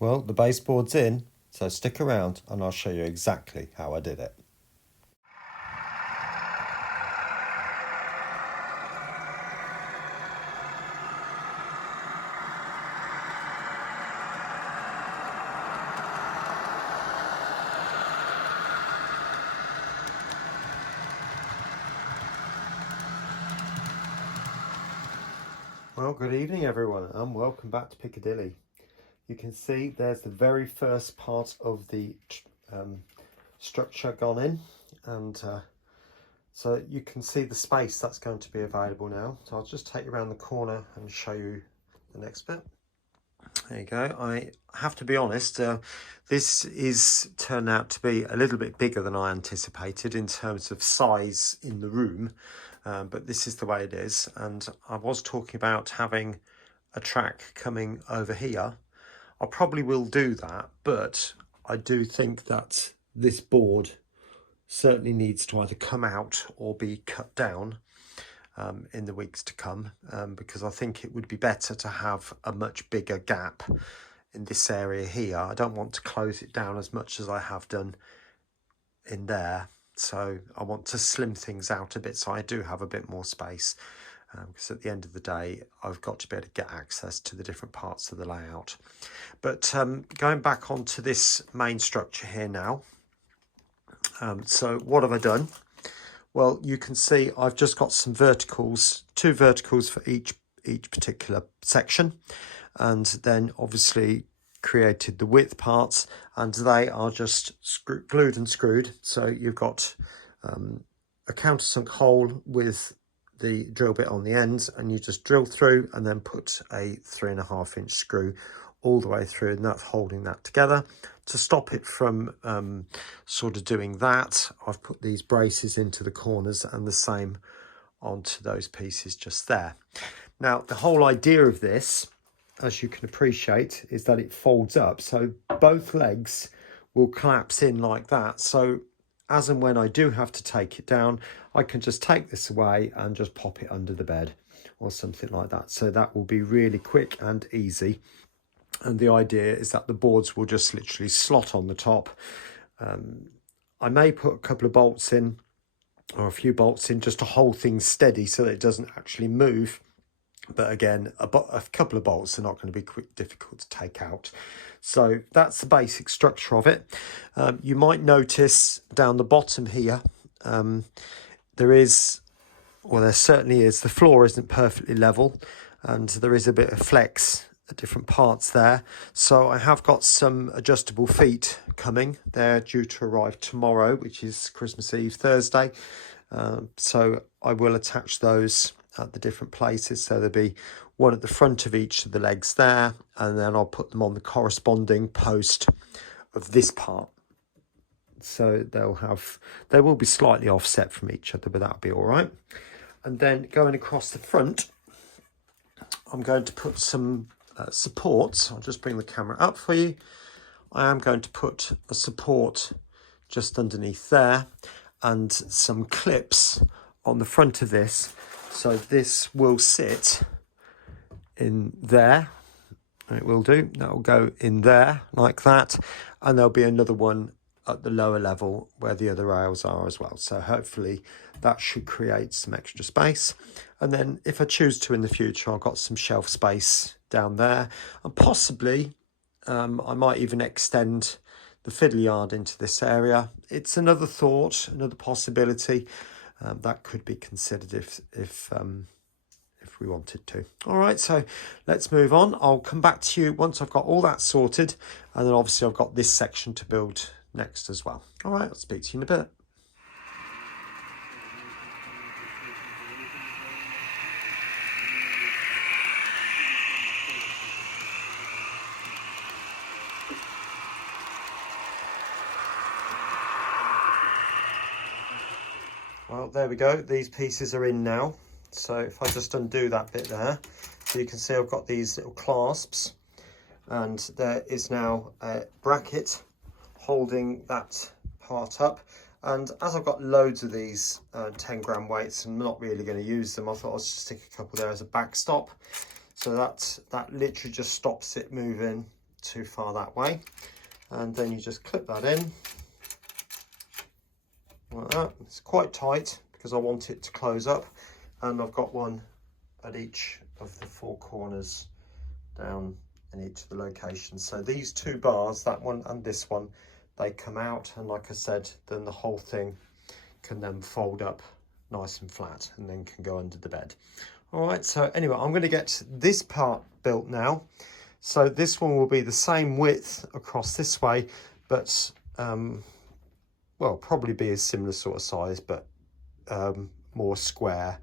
Well, the baseboard's in, so stick around and I'll show you exactly how I did it. Well, good evening everyone and welcome back to Piccadilly. You can see there's the very first part of the structure gone in, and so you can see the space that's going to be available now. So I'll just take you around the corner and show you the next bit. There you go. I have to be honest, this is turned out to be a little bit bigger than I anticipated in terms of size in the room, but this is the way it is. And I was talking about having a track coming over here. I probably will do that, but I do think that this board certainly needs to either come out or be cut down in the weeks to come, because I think it would be better to have a much bigger gap in this area here. I don't want to close it down as much as I have done in there, so I want to slim things out a bit so I do have a bit more space, because at the end of the day I've got to be able to get access to the different parts of the layout. But going back onto this main structure here now, so what have I done? Well, you can see I've just got some verticals, two verticals for each particular section, and then obviously created the width parts, and they are just glued and screwed. So you've got a countersunk hole with the drill bit on the ends, and you just drill through and then put a 3.5 inch screw all the way through, and that's holding that together. To stop it from sort of doing that, I've put these braces into the corners and the same onto those pieces just there. Now, the whole idea of this, as you can appreciate, is that it folds up, so both legs will collapse in like that. So as and when I do have to take it down, I can just take this away and just pop it under the bed or something like that. So that will be really quick and easy. And the idea is that the boards will just literally slot on the top. I may put a couple of bolts in, or a few bolts in, just to hold things steady so that it doesn't actually move. But again, a couple of bolts are not going to be difficult to take out. So that's the basic structure of it. You might notice down the bottom here, there certainly is, the floor isn't perfectly level, and there is a bit of flex at different parts there. So I have got some adjustable feet coming. They're due to arrive tomorrow, which is Christmas Eve, Thursday. So I will attach those at the different places. So there'll be one at the front of each of the legs there, and then I'll put them on the corresponding post of this part. So they will be slightly offset from each other, but that'll be all right. And then going across the front, I'm going to put some supports. I'll just bring the camera up for you. I am going to put a support just underneath there and some clips on the front of this. So this will sit in there. It will do. That will go in there like that. And there'll be another one at the lower level where the other rails are as well. So hopefully that should create some extra space. And then if I choose to in the future, I've got some shelf space down there, and possibly I might even extend the fiddle yard into this area. It's another thought, another possibility that could be considered if we wanted to. All right, so let's move on. I'll come back to you once I've got all that sorted, and then obviously I've got this section to build next as well. All right, I'll speak to you in a bit. Well, there we go. These pieces are in now. So if I just undo that bit there, so you can see I've got these little clasps, and there is now a bracket holding that part up. And as I've got loads of these 10 gram weights, I'm not really going to use them. I thought I'll just stick a couple there as a backstop. So that literally just stops it moving too far that way. And then you just clip that in like that. It's quite tight because I want it to close up, and I've got one at each of the 4 corners down in each of the locations. So these 2 bars, that one and this one, they come out, and like I said, then the whole thing can then fold up nice and flat and then can go under the bed. All right, so anyway, I'm going to get this part built now. So this one will be the same width across this way, but well, probably be a similar sort of size, but more square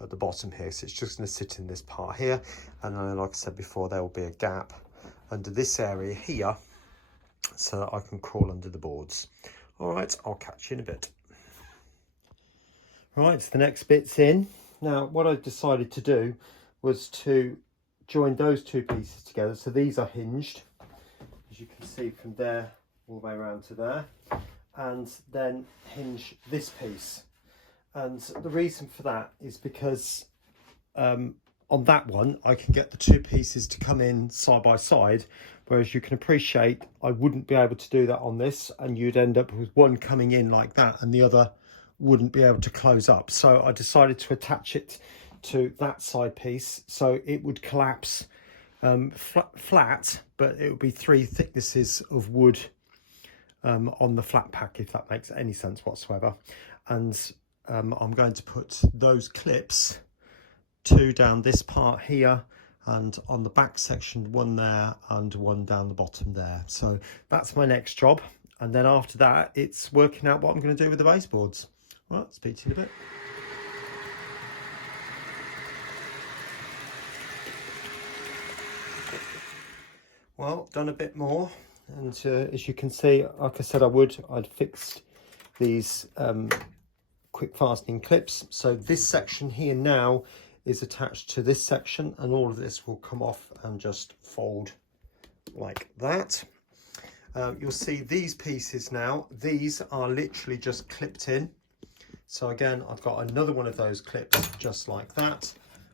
at the bottom here. So it's just going to sit in this part here, and then, like I said before, there will be a gap under this area here so that I can crawl under the boards. All right, I'll catch you in a bit. Right, so the next bit's in. Now, what I decided to do was to join those 2 pieces together. So these are hinged, as you can see, from there all the way around to there, and then hinge this piece. And the reason for that is because on that one I can get the 2 pieces to come in side by side, whereas you can appreciate I wouldn't be able to do that on this, and you'd end up with one coming in like that and the other wouldn't be able to close up. So I decided to attach it to that side piece so it would collapse flat, but it would be 3 thicknesses of wood on the flat pack, if that makes any sense whatsoever. And I'm going to put those clips, 2 down this part here, and on the back section 1 there and 1 down the bottom there. So that's my next job, and then after that it's working out what I'm going to do with the baseboards. Well, speak to you in a bit. Well, done a bit more, and as you can see, like I said I'd fixed these quick fastening clips. So this section here now is attached to this section, and all of this will come off and just fold like that. You'll see these pieces now, these are literally just clipped in. So again, I've got another one of those clips just like that,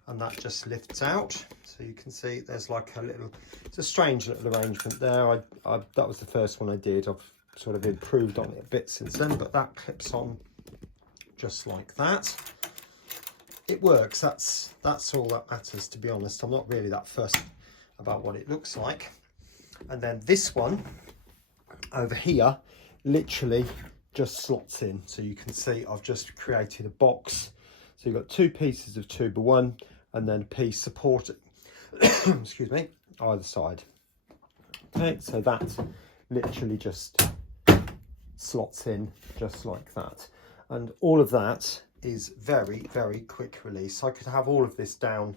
and that just lifts out. So you can see there's like a little, it's a strange little arrangement there. That was the first one I did. I've sort of improved on it a bit since then, but that clips on just like that. It works. That's all that matters, to be honest. I'm not really that fussed about what it looks like. And then this one over here literally just slots in. So you can see I've just created a box. So you've got 2 pieces of 2x1 and then a piece supporting excuse me, either side. Okay, so that literally just slots in just like that. And all of that is very, very quick release. I could have all of this down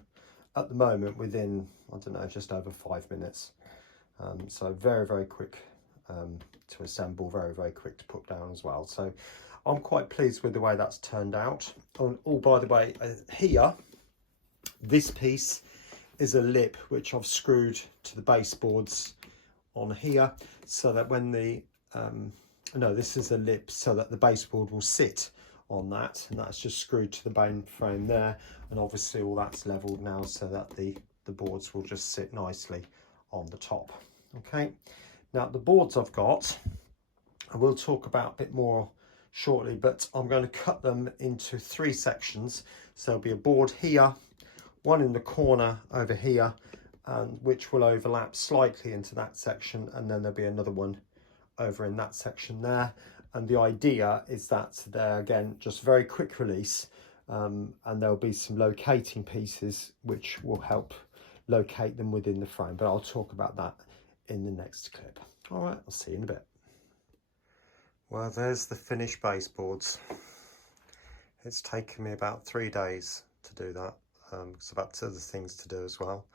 at the moment within, I don't know, just over 5 minutes. So very, very quick to assemble, very, very quick to put down as well. So I'm quite pleased with the way that's turned out. Oh, by the way, here, this piece is a lip which I've screwed to the baseboards on here, so that when the no, this is a lip so that the baseboard will sit on that, and that's just screwed to the bone frame there, and obviously all that's leveled now so that the boards will just sit nicely on the top. Okay, now the boards I've got, I will talk about a bit more shortly, but I'm going to cut them into 3 sections. So there'll be a board here, one in the corner over here, and which will overlap slightly into that section, and then there'll be another one over in that section there. And the idea is that they're, again, just very quick release, and there'll be some locating pieces which will help locate them within the frame, but I'll talk about that in the next clip. All right, I'll see you in a bit. Well, there's the finished baseboards. It's taken me about 3 days to do that, because I've had other things to do as well,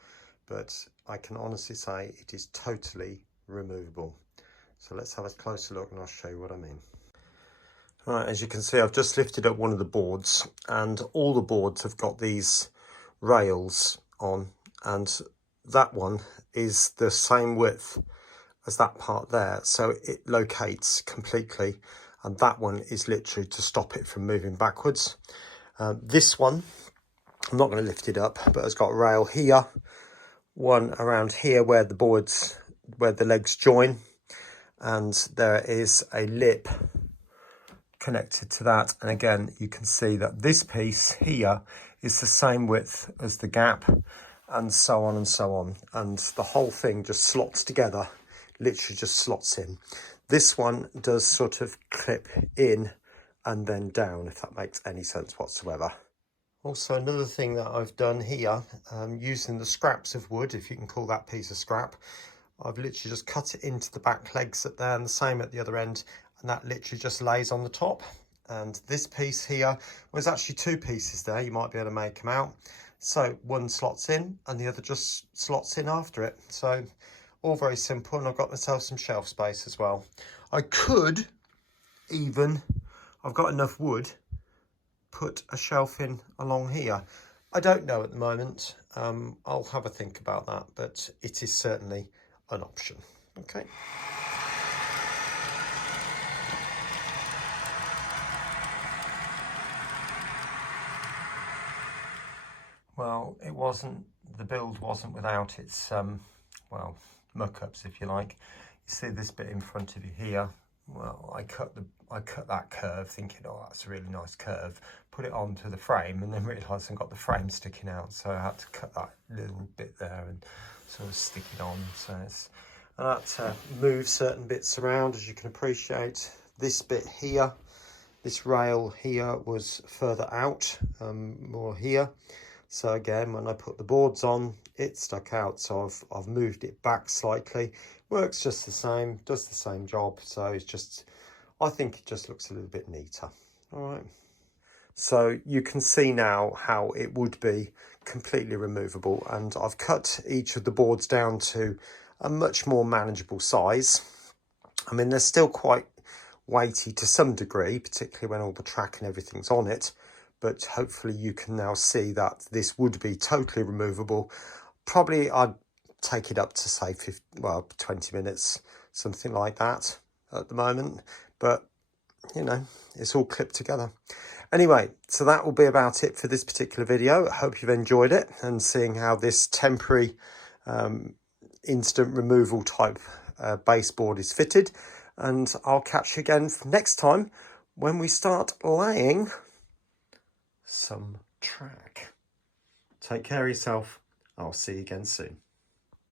but I can honestly say it is totally removable. So let's have a closer look and I'll show you what I mean. All right, as you can see, I've just lifted up one of the boards, and all the boards have got these rails on, and that one is the same width as that part there, so it locates completely, and that one is literally to stop it from moving backwards. This one, I'm not going to lift it up, but it's got a rail here, one around here where the boards where the legs join, and there is a lip connected to that. And again, you can see that this piece here is the same width as the gap, and so on and so on. And the whole thing just slots together, literally just slots in. This one does sort of clip in and then down, if that makes any sense whatsoever. Also, another thing that I've done here, using the scraps of wood, if you can call that piece a scrap, I've literally just cut it into the back legs at there, and the same at the other end, and that literally just lays on the top. And this piece here was actually two pieces there, you might be able to make them out. So one slots in and the other just slots in after it. So all very simple, and I've got myself some shelf space as well. I could even, I've got enough wood, put a shelf in along here. I don't know at the moment. I'll have a think about that, but it is certainly an option. Okay. Well, the build wasn't without its, well, muck-ups, if you like. You see this bit in front of you here. Well, I cut that curve thinking, oh, that's a really nice curve, put it onto the frame, and then realised I've got the frame sticking out, so I had to cut that little bit there and sort of stick it on. So it's, and I had to move certain bits around, as you can appreciate. This bit here, this rail here was further out, more here. So again, when I put the boards on, it stuck out, so I've moved it back slightly. Works just the same, does the same job. So it's just, I think it just looks a little bit neater. All right. So you can see now how it would be completely removable, and I've cut each of the boards down to a much more manageable size. I mean, they're still quite weighty to some degree, particularly when all the track and everything's on it. But hopefully you can now see that this would be totally removable. Probably I'd take it up to say 20 minutes, something like that at the moment. But, you know, it's all clipped together. Anyway, so that will be about it for this particular video. I hope you've enjoyed it and seeing how this temporary instant removal type baseboard is fitted. And I'll catch you again next time when we start laying some track. Take care of yourself. I'll see you again soon.